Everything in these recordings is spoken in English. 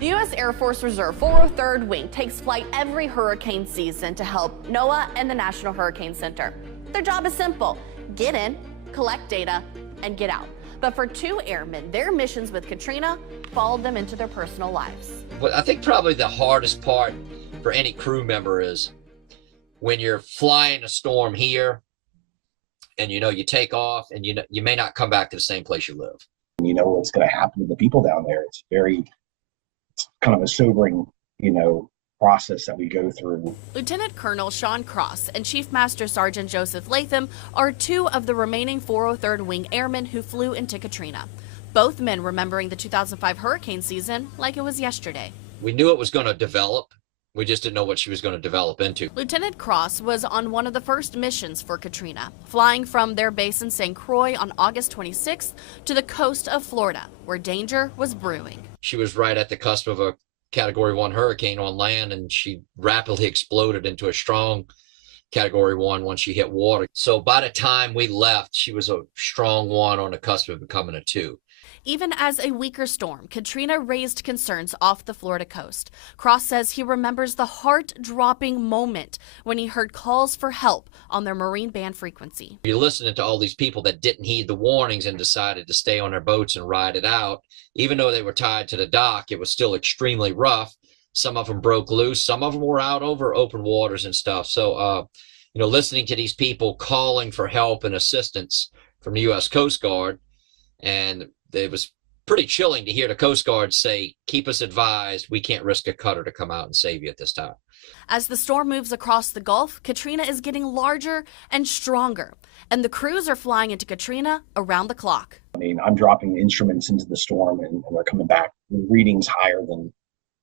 The U.S. Air Force Reserve 403rd Wing takes flight every hurricane season to help NOAA and the National Hurricane Center. Their job is simple: get in, collect data, and get out. But for two airmen, their missions with Katrina followed them into their personal lives. But I think probably the hardest part for any crew member is when you're flying a storm here and you take off and you may not come back to the same place you live. You know what's going to happen to the people down there. It's kind of a sobering, process that we go through. Lieutenant Colonel Sean Cross and Chief Master Sergeant Joseph Latham are two of the remaining 403rd Wing airmen who flew into Katrina. Both men remembering the 2005 hurricane season like it was yesterday. We knew it was going to develop. We just didn't know what she was going to develop into. Lieutenant Cross was on one of the first missions for Katrina, flying from their base in St. Croix on August 26th to the coast of Florida, where danger was brewing. She was right at the cusp of a Category 1 hurricane on land, and she rapidly exploded into a strong Category 1 once she hit water. So by the time we left, she was a strong 1 on the cusp of becoming a 2. Even as a weaker storm, Katrina raised concerns off the Florida coast. Cross says he remembers the heart-dropping moment when he heard calls for help on their Marine band frequency. You're listening to all these people that didn't heed the warnings and decided to stay on their boats and ride it out. Even though they were tied to the dock, it was still extremely rough. Some of them broke loose. Some of them were out over open waters and stuff. So, listening to these people calling for help and assistance from the U.S. Coast Guard, and it was pretty chilling to hear the Coast Guard say, keep us advised, we can't risk a cutter to come out and save you at this time. As the storm moves across the Gulf, Katrina is getting larger and stronger, and the crews are flying into Katrina around the clock. I'm dropping instruments into the storm and they're coming back with readings higher than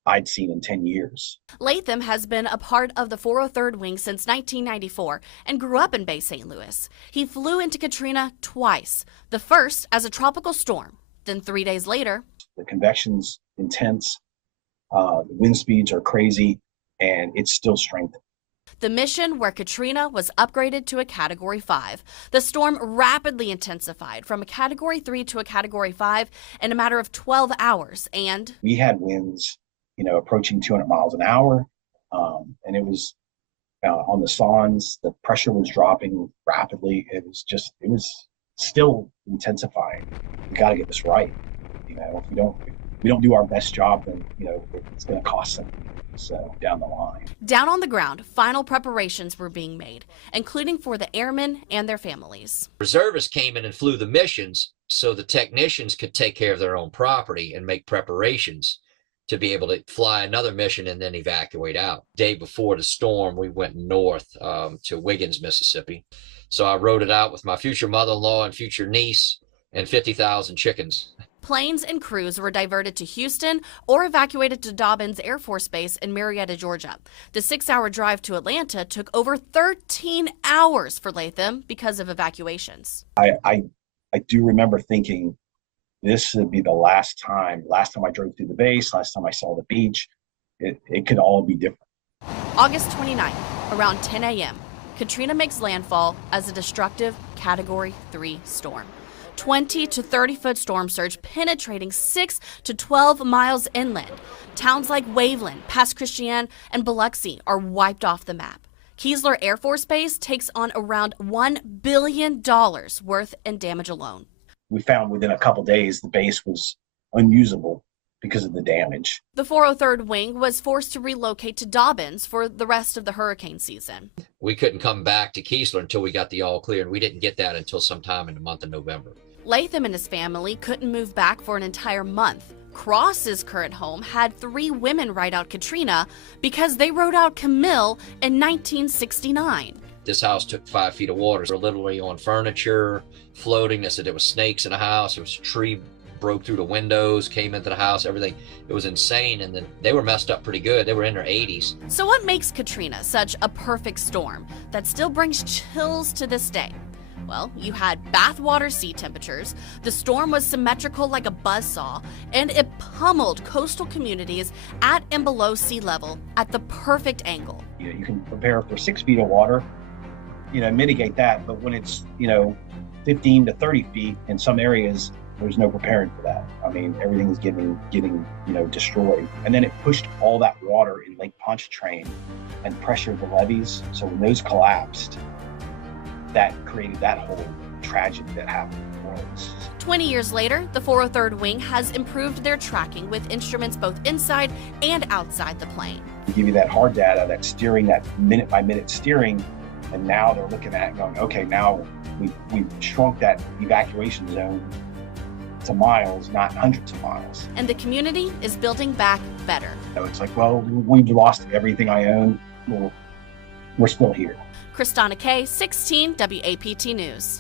I'd seen in 10 years. Latham has been a part of the 403rd Wing since 1994 and grew up in Bay St. Louis. He flew into Katrina twice, the first as a tropical storm, then 3 days later. The convection's intense, the wind speeds are crazy, and it's still strengthening. The mission where Katrina was upgraded to a Category 5. The storm rapidly intensified from a Category 3 to a Category 5 in a matter of 12 hours, and we had winds approaching 200 miles an hour. And it was on the Sonnes, the pressure was dropping rapidly. It was still intensifying. We got to get this right. If we don't do our best job, then, it's going to cost them. So down the line. Down on the ground, final preparations were being made, including for the airmen and their families. Reservists came in and flew the missions so the technicians could take care of their own property and make preparations to be able to fly another mission and then evacuate out. Day before the storm, we went north to Wiggins, Mississippi. So I rode it out with my future mother-in-law and future niece and 50,000 chickens. Planes and crews were diverted to Houston or evacuated to Dobbins Air Force Base in Marietta, Georgia. The 6-hour drive to Atlanta took over 13 hours for Latham because of evacuations. I do remember thinking, this would be the last time I drove through the base, last time I saw the beach. It could all be different. August 29th, around 10 a.m., Katrina makes landfall as a destructive Category 3 storm. 20 to 30-foot storm surge penetrating 6 to 12 miles inland. Towns like Waveland, Pass Christian, and Biloxi are wiped off the map. Keesler Air Force Base takes on around $1 billion worth in damage alone. We found within a couple days the base was unusable because of the damage. The 403rd Wing was forced to relocate to Dobbins for the rest of the hurricane season. We couldn't come back to Keesler until we got the all clear, and we didn't get that until sometime in the month of November. Latham and his family couldn't move back for an entire month. Cross's current home had 3 women ride out Katrina because they rode out Camille in 1969. This house took 5 feet of water. We were literally on furniture, floating. They said there was snakes in the house. There was a tree broke through the windows, came into the house, everything. It was insane. And then they were messed up pretty good. They were in their 80s. So what makes Katrina such a perfect storm that still brings chills to this day? Well, you had bathwater sea temperatures, the storm was symmetrical like a buzzsaw, and it pummeled coastal communities at and below sea level at the perfect angle. You can prepare for 6 feet of water, mitigate that, but when it's, 15 to 30 feet in some areas, There's no preparing for that. I mean, everything is getting destroyed. And then it pushed all that water in Lake Pontchartrain and pressured the levees. So when those collapsed, that created that whole tragedy that happened in New Orleans. 20 years later, the 403rd Wing has improved their tracking with instruments both inside and outside the plane. They give you that hard data, that steering, that minute by minute steering, and now they're looking at it going, okay, now we've shrunk that evacuation zone to miles, not hundreds of miles. And the community is building back better. So it's like, well, we've lost everything I own. Well, we're still here. Kristana Kay, 16 WAPT News.